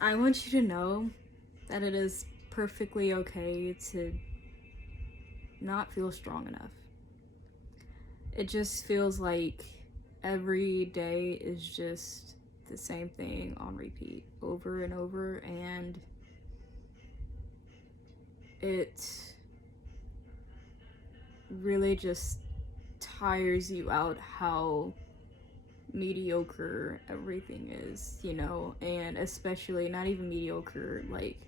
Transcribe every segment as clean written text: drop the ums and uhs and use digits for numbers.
I want you to know that it is perfectly okay to not feel strong enough. It just feels like every day is just the same thing on repeat over and over, and it really just tires you out how mediocre everything is, you know, and especially not even mediocre, like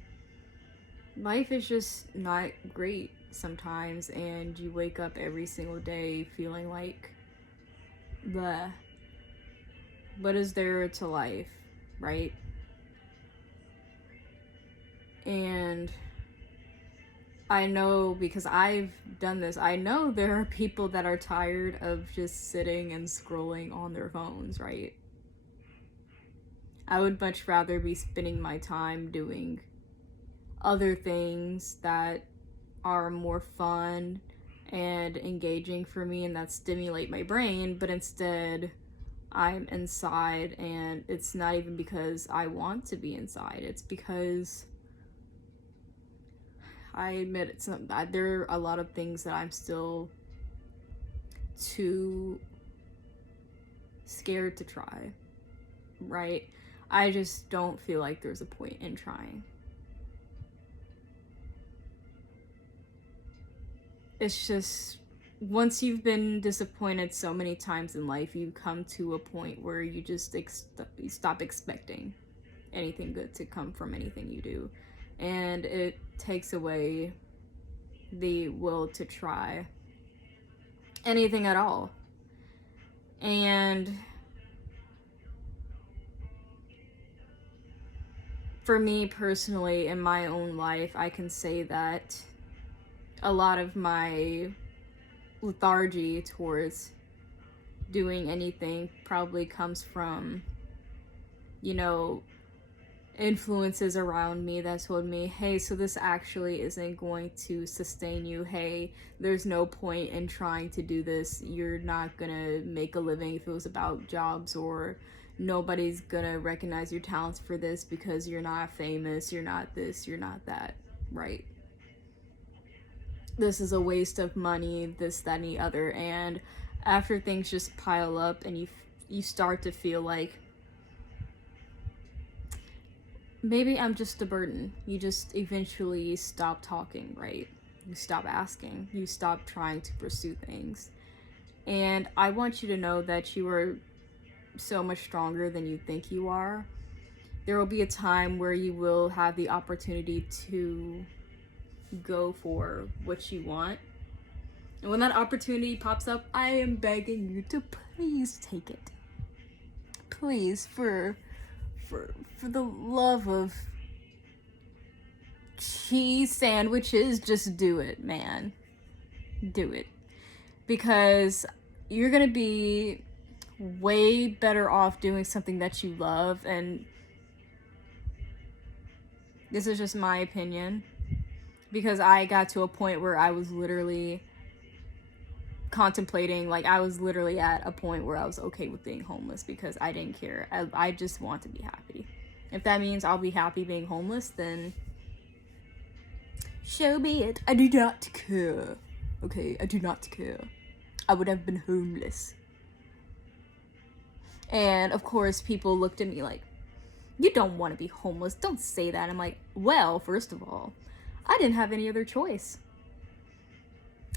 life is just not great sometimes, and you wake up every single day feeling like the what is there to life, right? And I know, because I've done this, I know there are people that are tired of just sitting and scrolling on their phones, right? I would much rather be spending my time doing other things that are more fun and engaging for me and that stimulate my brain, but instead I'm inside, and it's not even because I want to be inside, it's because I admit there are a lot of things that I'm still too scared to try, right? I just don't feel like there's a point in trying. It's just, once you've been disappointed so many times in life, you come to a point where you just you stop expecting anything good to come from anything you do. And it takes away the will to try anything at all. And for me personally, in my own life, I can say that a lot of my lethargy towards doing anything probably comes from, you know, influences around me that told me, hey, so this actually isn't going to sustain you. Hey, there's no point in trying to do this. You're not gonna make a living if it was about jobs, or nobody's gonna recognize your talents for this because you're not famous, you're not this, you're not that, right? This is a waste of money, this, that, and the other. And after things just pile up and you start to feel like maybe I'm just a burden. You just eventually stop talking, right? You stop asking. You stop trying to pursue things. And I want you to know that you are so much stronger than you think you are. There will be a time where you will have the opportunity to go for what you want. And when that opportunity pops up, I am begging you to please take it. Please, for the love of cheese sandwiches, just do it, man. Do it. Because you're gonna be way better off doing something that you love. And this is just my opinion, because I got to a point where I was literally contemplating, like I was literally at a point where I was okay with being homeless because I didn't care. I just want to be happy. If that means I'll be happy being homeless, then so be it. I do not care. Okay, I do not care. I would have been homeless. And of course, people looked at me like, you don't want to be homeless. Don't say that. I'm like, well, first of all, I didn't have any other choice.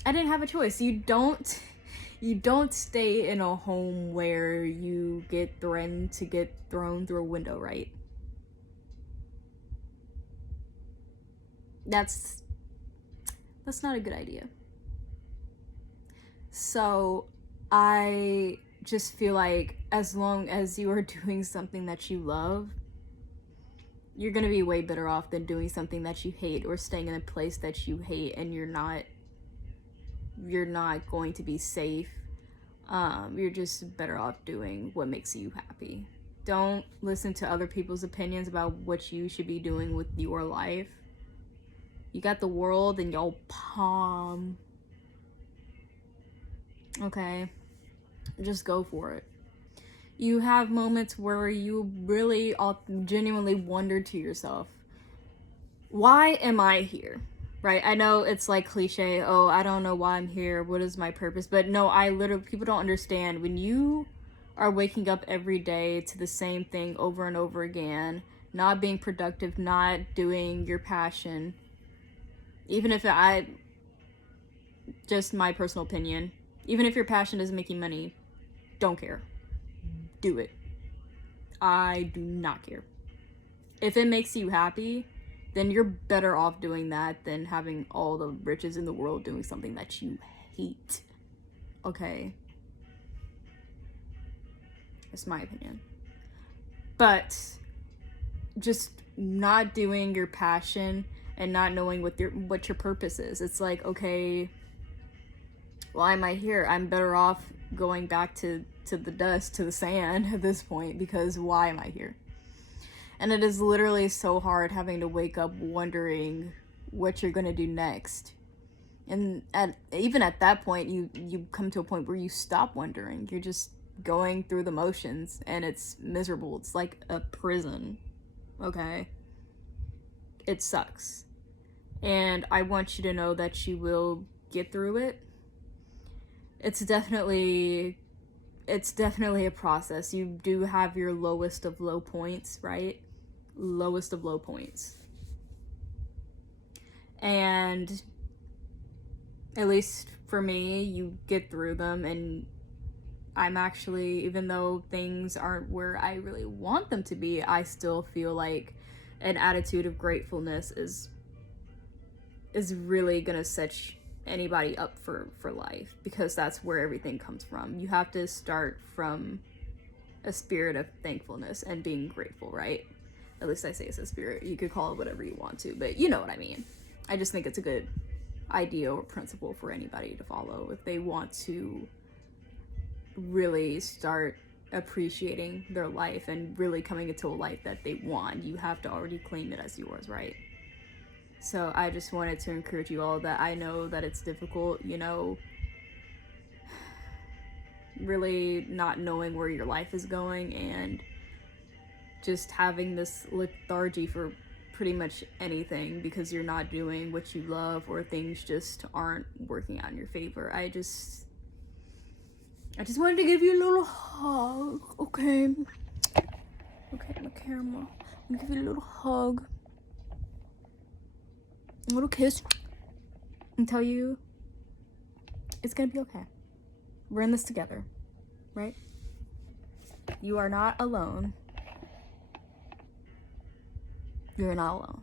I didn't have a choice. You don't stay in a home where you get threatened to get thrown through a window, right? That's not a good idea. So I just feel like as long as you are doing something that you love, you're gonna be way better off than doing something that you hate, or staying in a place that you hate and you're not going to be safe. You're just better off doing what makes you happy. Don't listen to other people's opinions about what you should be doing with your life. You got the world in your palm. Okay? Just go for it. You have moments where you really genuinely wonder to yourself, why am I here? Right? I know it's like cliche, oh, I don't know why I'm here, what is my purpose? But no, I literally, people don't understand. When you are waking up every day to the same thing over and over again, not being productive, not doing your passion, even if just my personal opinion, even if your passion is making money, don't care. Do it. I do not care. If it makes you happy, then you're better off doing that than having all the riches in the world doing something that you hate. Okay? That's my opinion. But just not doing your passion and not knowing what your purpose is. It's like, okay, why am I here? I'm better off going back to the dust, to the sand at this point, because why am I here? And it is literally so hard having to wake up wondering what you're going to do next. And even at that point, you come to a point where you stop wondering. You're just going through the motions, and it's miserable. It's like a prison. Okay? It sucks. And I want you to know that you will get through it. It's definitely a process. You do have your lowest of low points, right? Lowest of low points. And at least for me, you get through them, and I'm actually, even though things aren't where I really want them to be, I still feel like an attitude of gratefulness is really gonna set anybody up for life, because that's where everything comes from. You have to start from a spirit of thankfulness and being grateful, right? At least I say it's a spirit. You could call it whatever you want to, but you know what I mean. I just think it's a good idea or principle for anybody to follow if they want to really start appreciating their life and really coming into a life that they want. You have to already claim it as yours, right? So I just wanted to encourage you all that I know that it's difficult, really not knowing where your life is going and just having this lethargy for pretty much anything because you're not doing what you love or things just aren't working out in your favor. I just wanted to give you a little hug, okay? Okay, my camera. I'm gonna give you a little hug. A little kiss. And tell you it's gonna be okay. We're in this together, right? You are not alone. You're not alone.